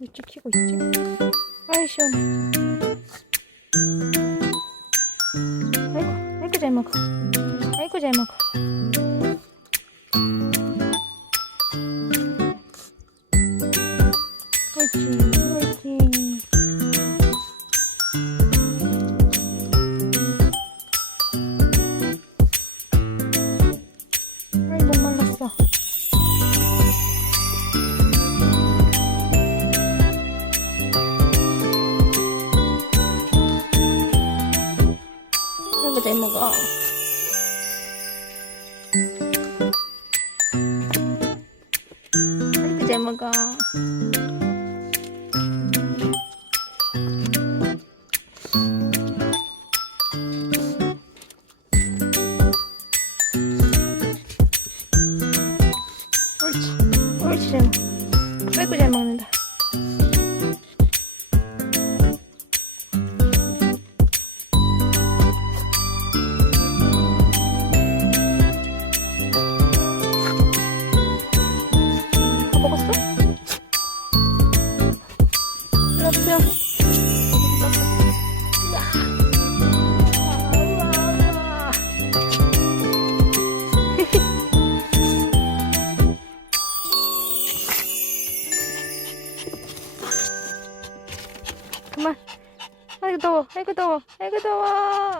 왜 찍히고 있지? 아이 시원해. 아이고 아이고 잘 먹어. 아이고 잘 먹어. 옳지 옳지. 아이 목 말랐어. 아이고 잘 먹어. 아이고 잘 먹어. 옳지 옳지 잘 먹어. 아이고 잘 먹는다. 다 먹었어? 그렇죠. 그만. 아이고 더워. 아이고 더워. 아이고 더워.